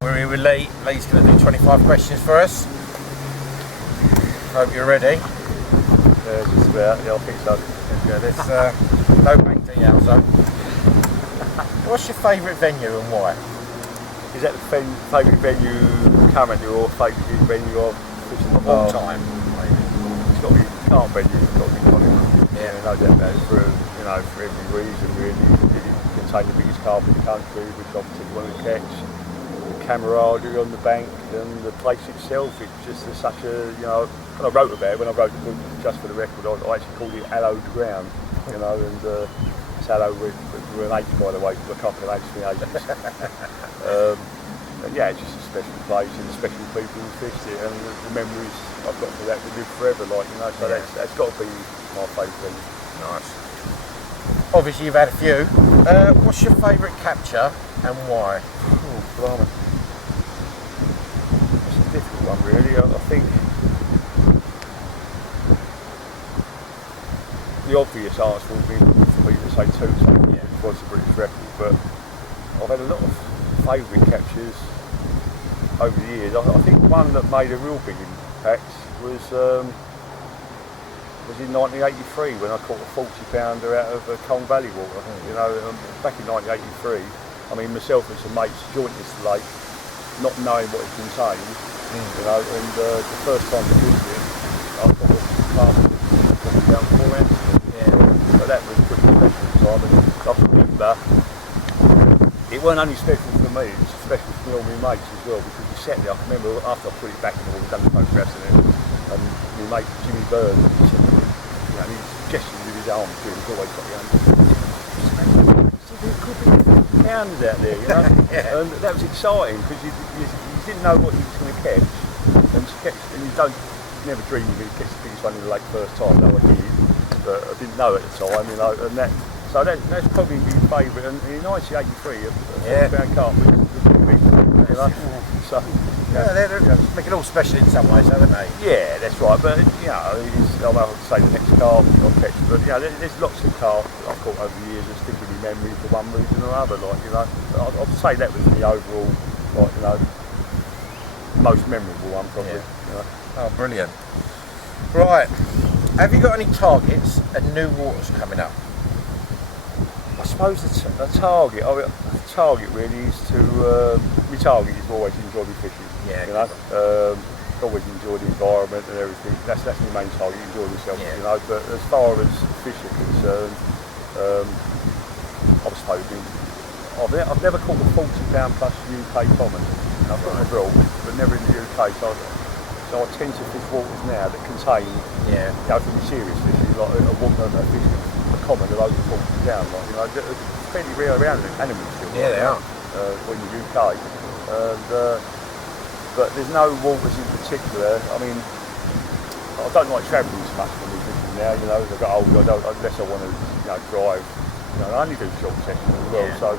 We're here with Lee. Lee's going to do 25 questions for us. Hope you're ready. Just about, yeah, I think so. There's no bank details though. What's your favourite venue and why? Is that the favourite venue currently or favourite venue of fishing Of all time, maybe. It's got to be Carp venue, it's got to be Collingwood. Yeah. No doubt about it, for every reason really. It contains the biggest carp in the country, which I particularly want to catch. The camaraderie on the bank and the place itself, it's just such a, when I wrote about it, when I wrote the book, just for the record, I actually called it Hallowed Ground, and it's hallowed with an H, by the way, because I can't pronounce the H's. And yeah, it's just a special place and special people who fished it, and the memories I've got for that will live forever, so that's got to be my favourite thing. Nice. Obviously you've had a few. What's your favourite capture and why? Oh, blimey. It's a difficult one really. I think the obvious answer would be for me to say two, was the British record, but I've had a lot of favourite captures over the years. I think one that made a real big impact was in 1983 when I caught a 40 pounder out of Colne Valley water. Back in 1983, myself and some mates joined this lake, not knowing what it contained, and the first time we used it, I got a carp probably down 4 ounces. So that was pretty special at the time, and I remember it weren't only special for me, it was special for me and my mates as well, because we sat there. I can remember after I put it back in the water, we'd done the photographs in it, and my mate Jimmy Byrne, he was gesturing with his arm, he was always got the arm. There could be pounders out there, and that was exciting because you didn't know what you was going to catch, and you never dream you're going to catch the biggest one in the lake first time. No, I did, but I didn't know at the time, and that's probably my favourite. And in 1983, a 40 pound carp was big, so. They make it all special in some ways, haven't they? Yeah, that's right. But I'll have to say the next carp I've catch. But there's lots of carp that I've caught over the years that stick in my memory for one reason or another. I'd say that was the overall, most memorable one probably. Yeah. Oh, brilliant! Right, have you got any targets and new waters coming up? I suppose the target really is to. My target is always enjoy my fishing. Always enjoy the environment and everything. That's my main target. Enjoy myself, But as far as fish are concerned, I was hoping. I've never caught a 40 pound plus UK common. I've got them abroad, but never in the UK. So I tend to fish waters now that contain, from the serious fishing, like a fish, a common of over 40 pounds. They're fairly rare around animals still. Yeah, they are. In the UK. But there's no waters in particular. I don't like travelling so much when we're fishing now. As I got older, unless I want to, drive. I only do short sessions as well. So,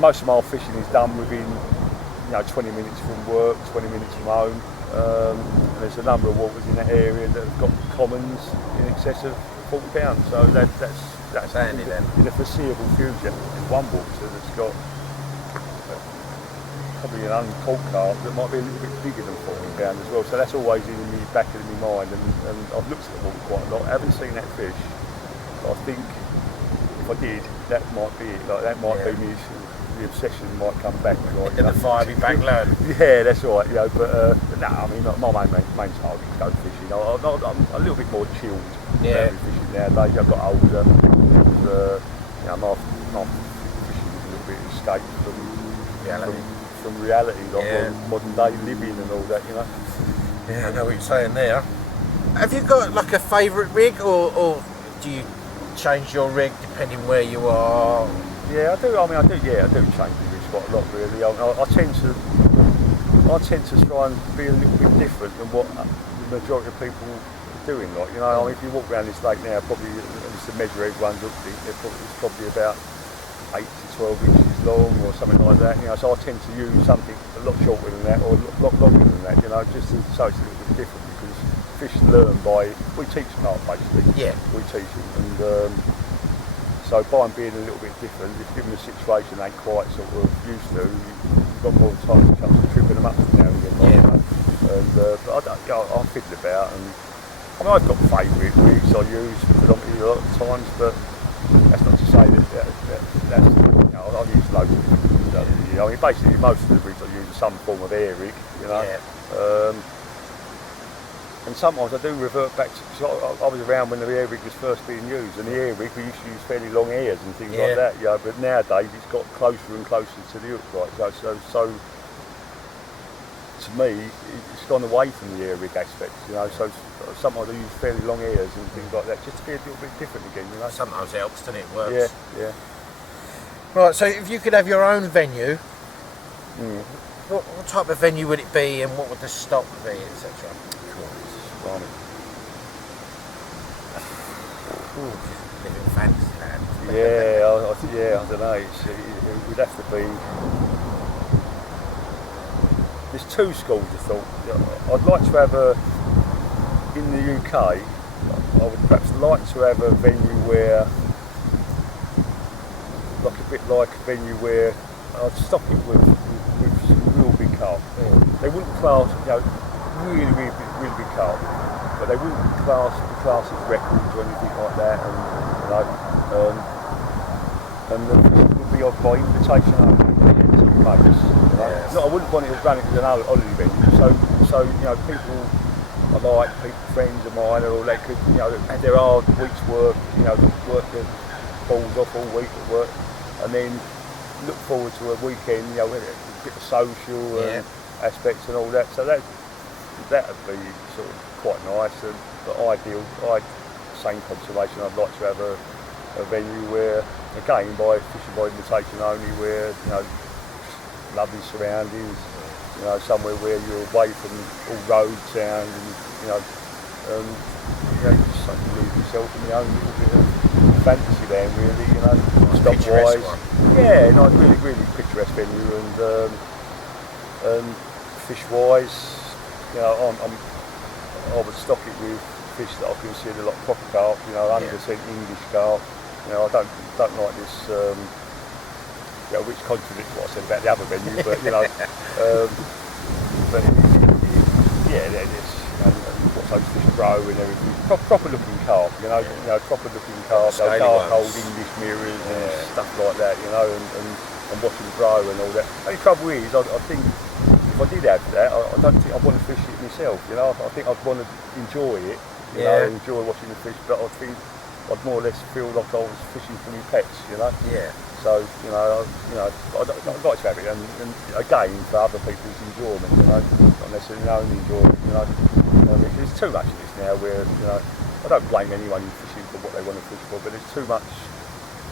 most of my fishing is done within, 20 minutes from work, 20 minutes from home. And there's a number of waters in that area that have got commons in excess of 40 pounds. So that's handy then. In the foreseeable future, one water that's got probably an uncaught carp that might be a little bit bigger than 40 pounds as well. So that's always in the back of my mind, and I've looked at the water quite a lot. I haven't seen that fish, but I think if I did, that might be it. That might be me. The obsession might come back. In the fire, be back learn. Yeah, that's right. But my main target is go fishing. I'm a little bit more chilled about fishing nowadays. I've got older, and my fishing is a little bit escaped from reality, modern day living and all that, Yeah, I know what you're saying there. Have you got a favourite rig, or do you change your rig depending where you are? Yeah, I do. I do change the rigs quite a lot, really. I tend to try and be a little bit different than what the majority of people are doing. If you walk around this lake now, probably just to measure everyone's up, it's probably about 8 to 12 inches long or something like that. So I tend to use something a lot shorter than that or a lot longer than that. Just so it's a little bit different, because fish learn by, we teach them art basically. Yeah. We teach them, and So by them being a little bit different, if given the situation they ain't quite sort of used to, you've got more time to chance of tripping them up now and again. Like, you know? And but I don't go. I fiddle about, and I mean I've got favourite rigs I use predominantly a lot of times, but that's not to say that's you know, I use loads of different. I mean basically most of the rigs I use are some form of air rig, you know. And sometimes I do revert back to, cause I was around when the air rig was first being used, and the air rig we used to use fairly long airs and things like that, you know, but nowadays it's got closer and closer to the hook, right? So to me, it's gone away from the air rig aspect, you know, so sometimes I use fairly long airs and things like that, just to be a little bit different again, you know. Sometimes it helps, doesn't it? Works. Yeah. Right, so if you could have your own venue, what type of venue would it be, and what would the stock be, etc.? Living fantasy land. I don't know. It would have to be. There's two schools of thought. I'd like to have in the UK. I would perhaps like to have a venue where, like a bit like a venue where I'd stock it with some real big carp. They wouldn't class, really big carp, but they wouldn't be classed as records or anything like that, and the fish would be by invitation only to the boats. No, I wouldn't want it to run it as an holiday venue. So people I like, friends of mine, or they could, have their hard week's work, work their balls off all week at work, and then look forward to a weekend, with a bit of social aspects and all that. So that would be sort of quite nice, but ideal. Same conservation. I'd like to have a venue where, again, fishing by invitation only, where lovely surroundings, somewhere where you're away from all road sound, and just sort of lose yourself in your own little bit of fantasy land, really. Stop-wise, nice, really picturesque venue, and fish-wise. I would stock it with fish that I consider like proper carp, 100% English carp. I don't like this, which contradicts what I said about the other venue, but what those fish grow and everything. Proper looking carp, proper looking carp, those dark old English mirrors and stuff like that, and watch them grow and all that. The only trouble is, I think, if I did have that, I don't think I'd want to fish it myself. I think I'd want to enjoy it. Enjoy watching the fish, but I think I'd more or less feel like I was fishing for my pets. So I'd like to have it, and again for other people's enjoyment. Not necessarily my own enjoyment. There's too much of this now where I don't blame anyone fishing for what they want to fish for, but there's too much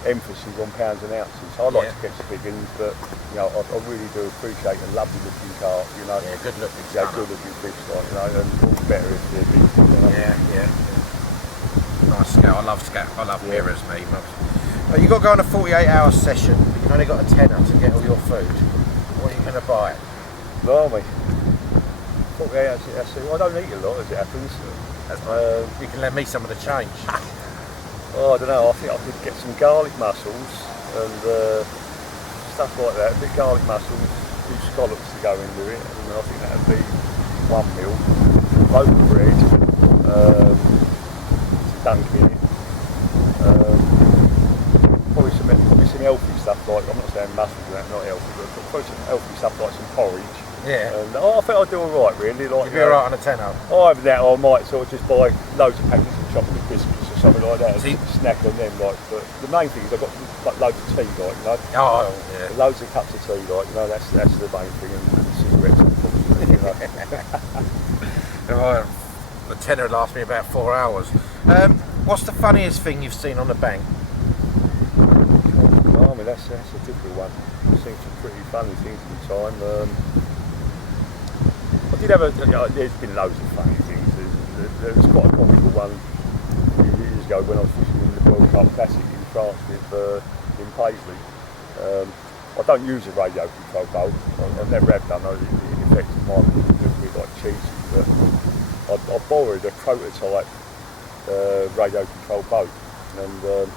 emphasis on pounds and ounces. I like to catch the big ones, but I really do appreciate a lovely looking carp. Good looking. Good looking fish, and all the better if they're big. Nice scout. I love scout. I love mirrors, mate. But you've got to go on a 48-hour session, but you've only got a tenner to get all your food. What are you going to buy? Blimey. 48 hours. I don't eat a lot, as it happens. You can lend me some of the change. I don't know, I think I could get some garlic mussels and stuff like that, a bit of garlic mussels, a few scallops to go into it, and I think that would be 1 meal. Loaf of bread, to dunk in it. Probably some healthy stuff, like, I'm not saying mussels and that, not healthy, but probably some healthy stuff like some porridge. And I think I'd do alright, really. Like, you'd be alright on a tenner? Either that, or I might sort of just buy loads of packets of chocolate biscuits, something like that, and snack on them, but the main thing is I've got loads of tea, loads of cups of tea, that's the main thing, and cigarettes, unfortunately. The tenner would last me about 4 hours. What's the funniest thing you've seen on the bank? I mean, that's a difficult one. I've seen some pretty funny things in the time. I did have there's been loads of funny things. There was quite a comical one years ago when I was fishing in the World Cup Classic in France in Paisley. I don't use a radio control boat. I never have done. In effect, it might be a little bit like cheating, but I borrowed a prototype radio control boat, and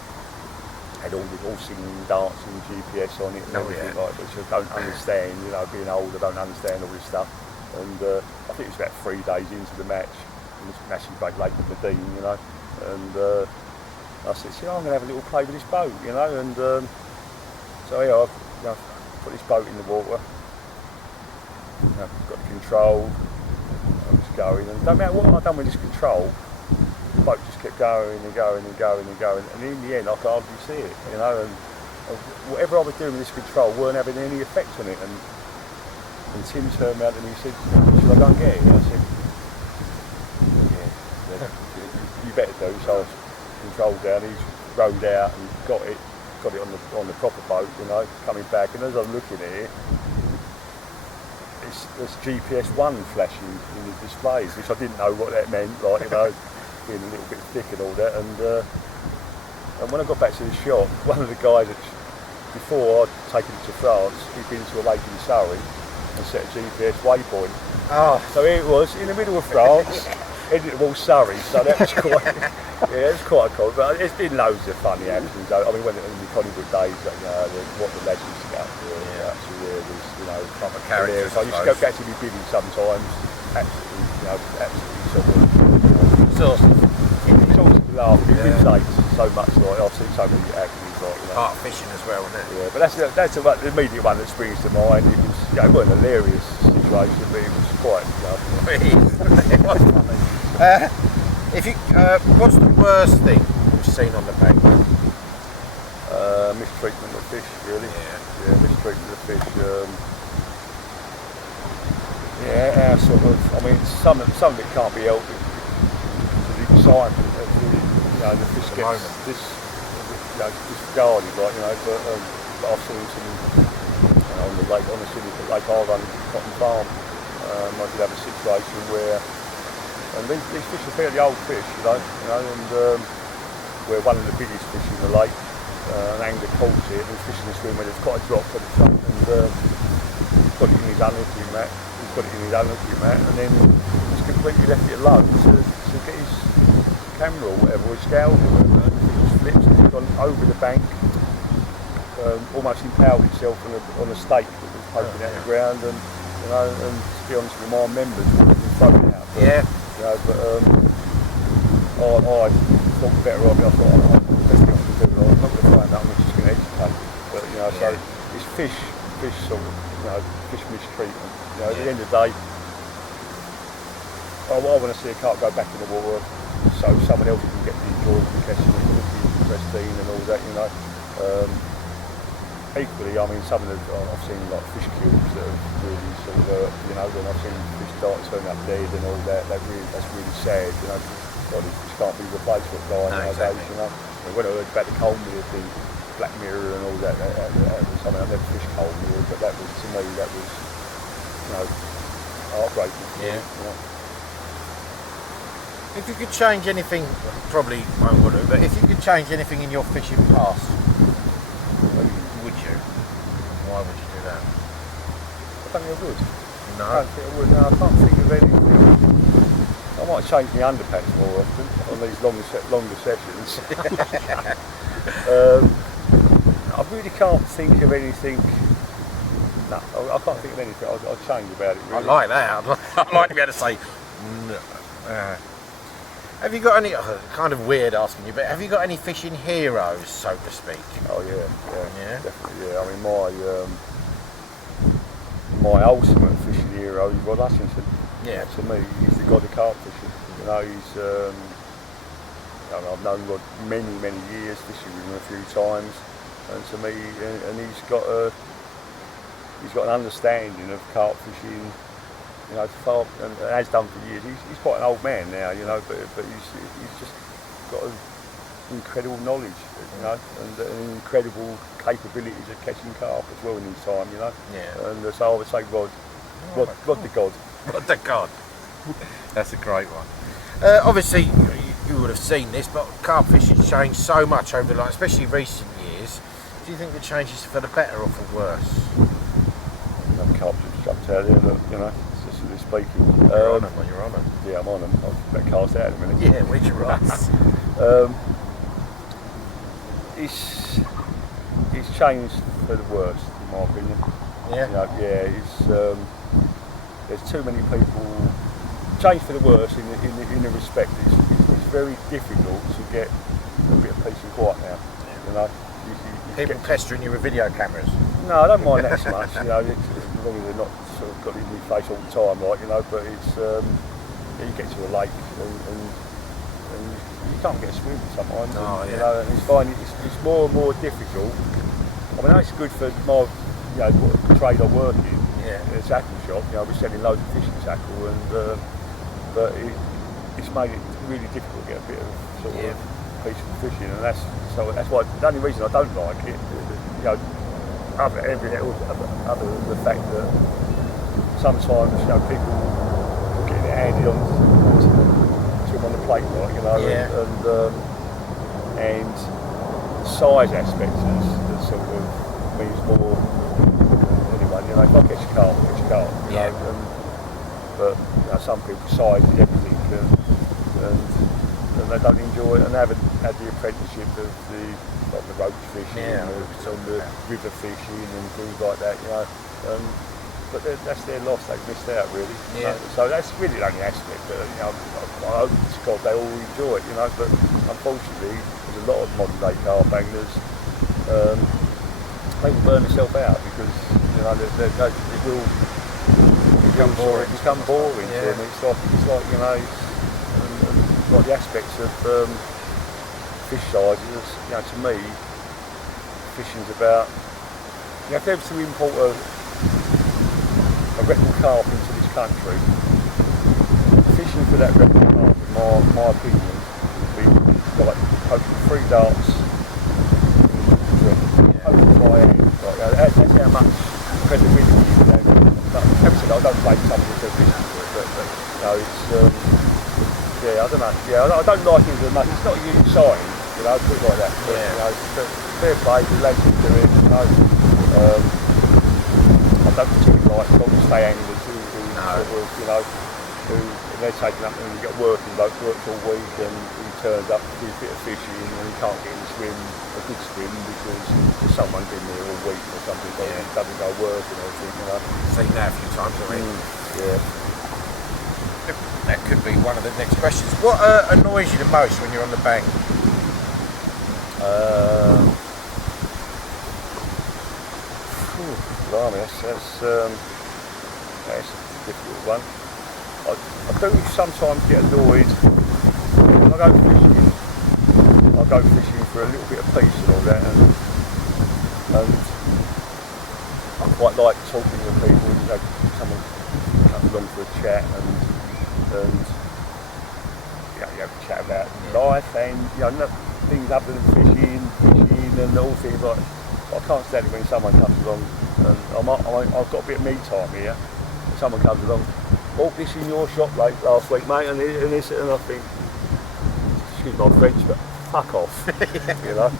had all singing, dancing, GPS on it and everything like, which I don't understand. You know, being old, I don't understand all this stuff. And I think it was about 3 days into the match. It was an actually great lake with the Dean, you know. And I said, I'm going to have a little play with this boat, you know. And so yeah, I've put this boat in the water. Got the control. I was going, and no matter what I'd done with this control, the boat just kept going and going and going and going. And in the end, I could hardly see it, you know. And whatever I was doing with this control weren't having any effect on it. And Tim turned around to me and said, "Should I go and get it?" And I said, "Yeah, you better do." So I controlled down. He's rowed out and got it on the proper boat, you know, coming back. And as I'm looking at it, there's GPS 1 flashing in the displays, which I didn't know what that meant, like, you know, being a little bit thick and all that. And when I got back to the shop, one of the guys, before I'd taken it to France, he'd been to a lake in Surrey and set a GPS waypoint. Oh. So here it was, in the middle of France, heading towards Surrey, so that was quite, yeah, it was quite cool. But it's been loads of funny actions. I mean, when in the Collingwood days, you know, what the lads used to get up to, there was, you know, proper characters. I used to go back to my Bivvy sometimes, absolutely, you know, absolutely sort of laugh. We've played so much, like, I've seen so many actions, like, you know. Carp fishing as well, isn't it? Yeah, but that's the immediate one that springs to mind. It was, you know, it wasn't a hilarious situation, but it was quite, you know. It was funny. What's the worst thing you've seen on the bank? Mistreatment of fish, really. Yeah, mistreatment of fish. Our sort of, I mean, some of it can't be helped because the excitement of the fish gets disregarded, like, you know. But I've seen some, you know, on the lake, on the syndicate lake I run, Cotton Farm. I did have a situation where, and these fish are fairly old fish, you know, and where one of the biggest fish in the lake, an angler caught it and was fishing the swim where there's quite a drop at the front, and he's got it in his unhooking mat, and then he's completely left it alone to get his camera or whatever, or his scale or whatever, and it just flips and it's gone over the bank, almost impaled itself on a stake that was poking out the ground, and, you know, and to be honest with my members, would have been thrown out. But, you know, but I thought better of it. I thought, the best thing I can do, I'm not going to find out, I'm just going to educate. But, you know, so it's fish sort of, you know, fish mistreatment. You know, at the end of the day, I want to see a carp go back in the water so someone else can get the enjoyment of catching it, looking pristine and all that, you know. Equally, I mean, some of the, I've seen like fish cubes that have really sort of, you know, when I've seen fish turn up dead and all that, that's really sad, you know. Body fish can't be replaced with dying nowadays, you know. And when I heard about the coal mirror thing, black mirror and all that was, I mean, I've never fished coal mirror, but that was, to me, that was, you know, heartbreaking. Yeah. You know. If you could change anything, probably won't want to, but if you could change anything in your fishing past, would you? Why would you do that? I don't think I would. No? I don't think I would. No, I can't think of anything. I might change my underpants more often on these longer sessions. I really can't think of anything. No, I can't think of anything I'll change about it, really. I like that. I'd like to be able to say, no. Have you got any, kind of weird asking you, but have you got any fishing heroes, so to speak? Oh yeah, definitely, yeah. I mean, my ultimate fishing hero is Rod Hutchinson. Yeah. To me, he's the god of carp fishing. You know, he's, I mean, I've known Rod many years, fishing with him a few times, and to me, and he's got an understanding of carp fishing. You know, and has done for years. He's quite an old man now, you know, but he's just got an incredible knowledge, you know, and incredible capabilities of catching carp as well in his time, you know. Yeah. And so I would say Rod the God. Rod the God. That's a great one. Obviously, you would have seen this, but carp fishing's changed so much over, like, especially recent years. Do you think the change is for the better or for worse? Another carp just jumped out there, look, you know. Speaking. You're on them, you're on them. Yeah, I'm on them. I'll get cast out in a minute. Yeah, which rods? it's changed for the worst, in my opinion. Yeah. You know, yeah, it's there's too many people. Changed for the worst in the respect. It's very difficult to get a bit of peace and quiet now. You know, people pestering you with video cameras. No, I don't mind that so much. You know, as long as they're not sort of got it in your face all the time, like, you know. But it's yeah, you get to a lake and you can't get a swim sometimes. Oh, and, yeah. You know, and it's more and more difficult. I mean, it's good for my what trade I work in. Yeah. The tackle shop. You know, we're selling loads of fishing tackle, and but it's made it really difficult to get a bit of sort of peaceful fishing, and that's why the only reason I don't like it. You know, other than the fact that sometimes people get their handed on to them on the plate, right? You know, and the size aspect is sort of means more. Anyway, you know, if I catch a carp, I catch a carp. You know, but you know, some people size is everything, and they don't enjoy it, and they haven't had the apprenticeship of the roach fishing, and the river fishing and things like that. You know, but that's their loss. They've missed out, really. Yeah. You know? So that's really the only aspect that I hope to God they all enjoy it. You know, but unfortunately, there's a lot of modern day carp anglers. They will burn themselves out because you know it will become boring to them. It's like you know, and like the aspects of fish sizes. You know, to me, fishing's about. You know, if they were to import a record carp into this country, fishing for that record carp, in my opinion, would be like poking 3 darts, poking by hand. Like, that's how much credibility you would have. Having said that, I don't blame someone if they're fishing for it, but you know, it's I don't know. Yeah, I don't like it as much. It's not really exciting, you know, put it like that. But, you know, but fair play, the lads who do it, you know. I don't particularly like long-stay anglers who sort of, you know, who they're taking up and you get working, like works all week, and he turns up to do a bit of fishing and he can't get in the swim, a good swim, because there's someone been there all week or something, but he doesn't go working or anything, you know. Seen that a few times already. Yeah. That could be one of the next questions. What annoys you the most when you're on the bank? Blimey, that's a difficult one. I do sometimes get annoyed when I go fishing. I go fishing for a little bit of peace and all that, and I quite like talking to people. You know, someone comes along for a chat, and you have a chat about life and things other than fishing and all things like. I can't stand it when someone comes along and I've got a bit of me time here. And someone comes along, bought this in your shop last week, mate, and this, and I think, excuse my French, but fuck off, you know.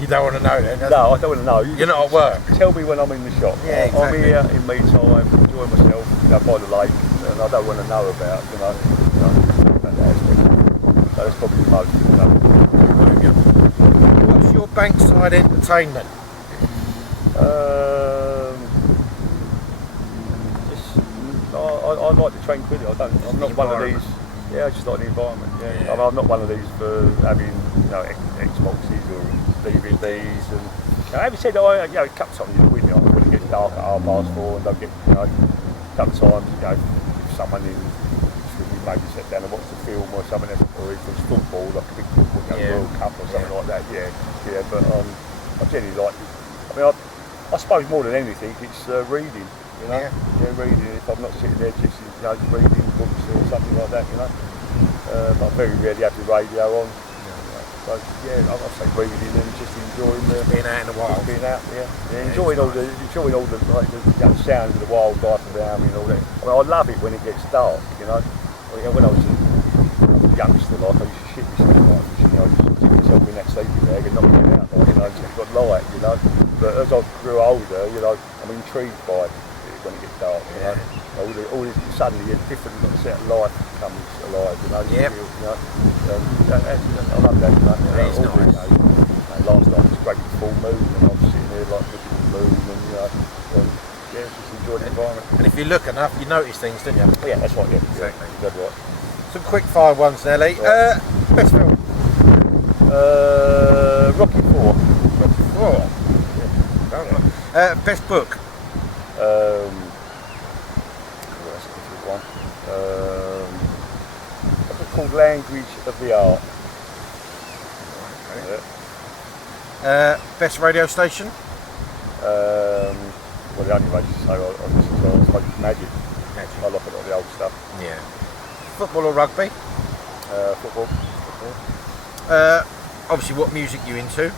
You don't want to know then? No, I don't want to know. You're not at work. Tell me when I'm in the shop. Yeah, exactly. I'm here in me time, enjoying myself, by the lake, and I don't want to know about, about that aspect. So that's probably the most, What's your Bankside entertainment? I like the tranquility. I'm not one of these. Yeah, I just like the environment. Yeah. I'm not one of these for having Xboxes or DVDs. And having said that, a couple of times when it gets dark at 4:30, and I'll get a couple of times if someone in maybe sit down and watch the film or something, or if it's football, like a big football, World Cup or something like that. Yeah. But I generally like it. I mean, I suppose more than anything, it's reading. Reading. If I'm not sitting there just reading books or something like that, but I very rarely have the radio on. So I'll say reading and just enjoying being out in the wild. Being out, enjoying all the sounds of the wildlife around me and all that. I mean, I love it when it gets dark. When I was a youngster, I used to shit myself, I used to keep myself in that sleeping bag and not get out, until it got light, But as I grew older, I'm intrigued by it when it gets dark, All this suddenly a different set of life comes alive, I love that, It's nice. Last night was great big full moon, and I'm sitting there like looking at the moon, and yeah, just enjoying the environment. And if you look enough, you notice things, don't you? Oh, yeah, that's right. Yeah, Exactly. Yeah, that's right. Some quick fire ones, Nelly. Right. Best film. Rocky 4. Rocky 4. Yeah. Best book. That's a difficult one. A book called Language of the Art. Okay. Yeah. Best radio station. Well, the only radio show I listen to, I suppose, Magic. Magic. I like a lot of the old stuff. Yeah. Football or rugby? Football. Obviously, what music you into?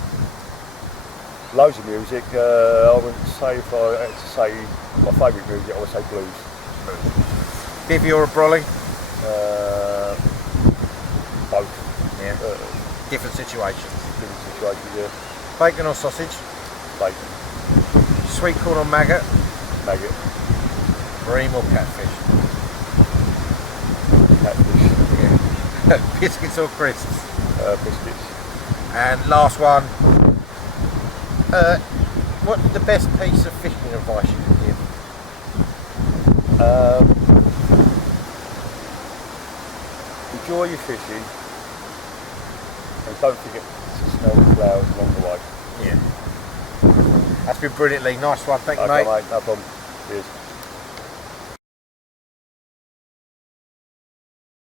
Loads of music. I would say, if I had to say my favourite music, I would say blues. Bivvy or a brolly? Both. Yeah. Different situations. Different situations, yeah. Bacon or sausage? Bacon. Sweet corn or maggot? Maggot. Bream or catfish? Catfish. Yeah. Biscuits or crisps? Biscuits. And last one. What's the best piece of fishing advice you could give? Enjoy your fishing, and don't forget to smell the flowers along the way. Yeah. That's been brilliantly nice one. Thank you, Okay, mate. mate, no problem. Cheers.